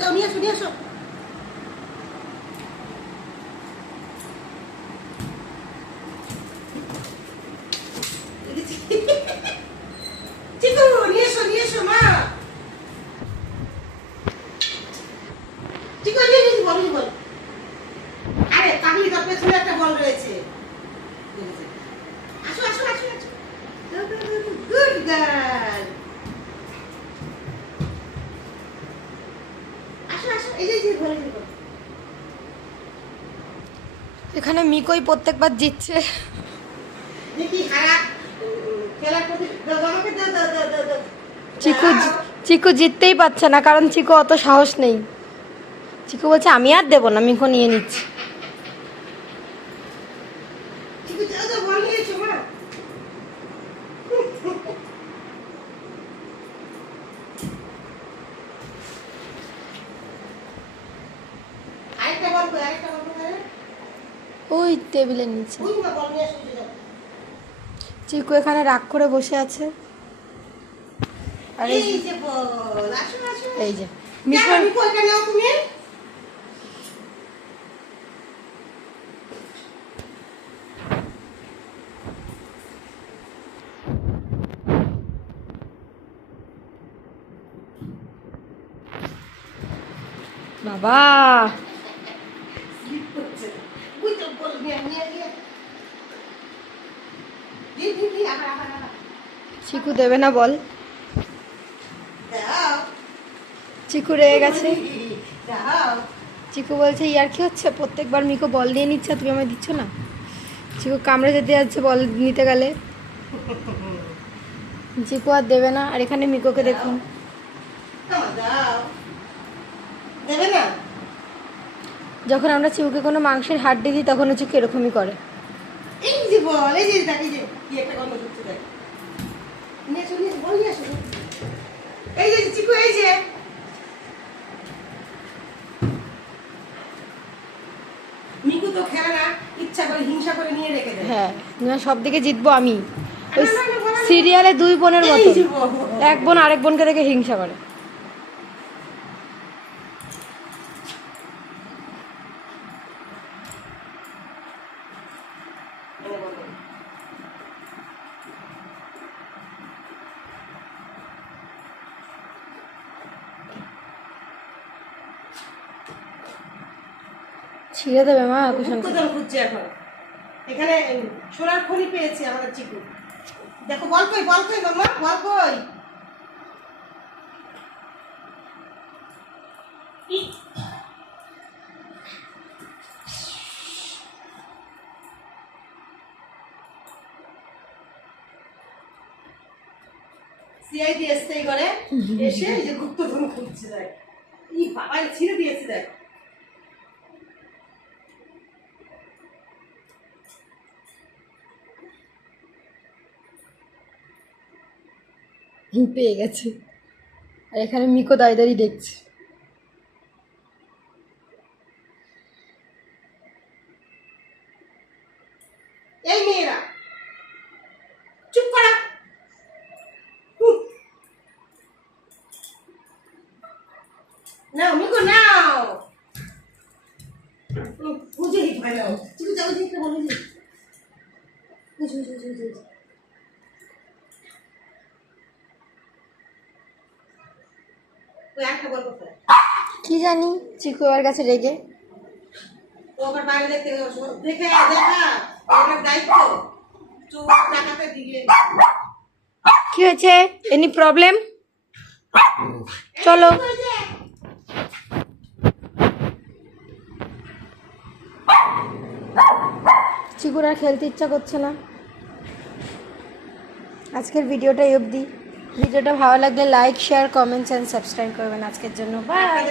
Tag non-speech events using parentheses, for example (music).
যাও নিয়ে আসো নিয়ে আসো আরে পাগলি তোর পেছনে একটা বল রয়েছে আসো আসো আসো আসো গুড গার্ল আসো আসো এই যে এই যে বল এই যে বল। এখানে মিকই প্রত্যেকবার জিতছে। চিকু চিকু জিততেই পারছে না কারণ চিকু অত সাহস নেই। চিকু বলছে আমি আর দেবো না মিকো নিয়ে নিচ্ছি চিকু, যাও, যাও, বল নিয়ে এসো, মা। আরেকটা বল কই, আরেকটা বল কোথায়? ওই টেবিলের নিচে। চিকু এখানে রাগ করে বসে আছে এই যে? বাবা নিয়ে, নিয়ে, নিয়ে। চিকু দেবে না বল চিকু রেগে গেছে। চিকু বলছে ইয়ার কি হচ্ছে? প্রত্যেকবার মিকো বল দিয়ে নিচ্ছে তুমি আমায় দিচ্ছ না? চিকু কামড়ে যেতে যাচ্ছে বল নিতে গেলে। চিকু আর দেবে না আর এখানে মিকোকে দেখুন। দেবে না? যখন আমরা চিউকে কোনো মাংসের হাড্ডি দিই তখন হচ্ছে এরকমই করে। এই যে বল এই যে দেখ যে কি একটা গন্ধ করছে দেখ নিয়ে এসো বল নিয়ে এসো এই যে চিকু এই যে। মিকু তো খেলে না ইচ্ছা করে হিংসা করে নিয়ে রেখে দেয়। হ্যাঁ না সব দিকে জিতবো আমি। সিরিয়ালে দুই বোনের মতো এক বোন আরেক বোনকে দেখে হিংসা করে এনে বল, বল। ছিঁড়ে দেবে মা কুশন খুঁজছে এখন। এখানে সোনার খনি পেয়েছি আমাদের চিকু। দেখো বল কই বল কই মামা বল কই। সিআইডি এসছে এই ঘরে। (laughs) এসে এই যে গুপ্তধন খুঁজছে দেখ। ই বাবা ছিঁড়ে দিয়েছে দেখ। পেয়ে গেছে। আর এখানে মিকো দাঁড়িয়ে দেখছে। এই মেয়েরা, চুপ করা। নাও, মিকো, নাও। বুঝে নাও চিকু যাও দেখতে বুঝে বুঝে বুঝে বুঝে ওই একটা বল কোথায় কি জানি? চিকু এবার কাছে রেগে। ও আবার বাইরে দেখতে দেখে দেখা ওটার দায়িত্ব। চোখ দেখাতে দিলে কি হয়েছে? এনি প্রবলেম চলো। চিকুর আর খেলতে ইচ্ছা করছে না। আজকের ভিডিওটা এই অবধি। ভিডিওটা ভালো লাগলে like share comments and subscribe করবেন। আজকের জন্য বাই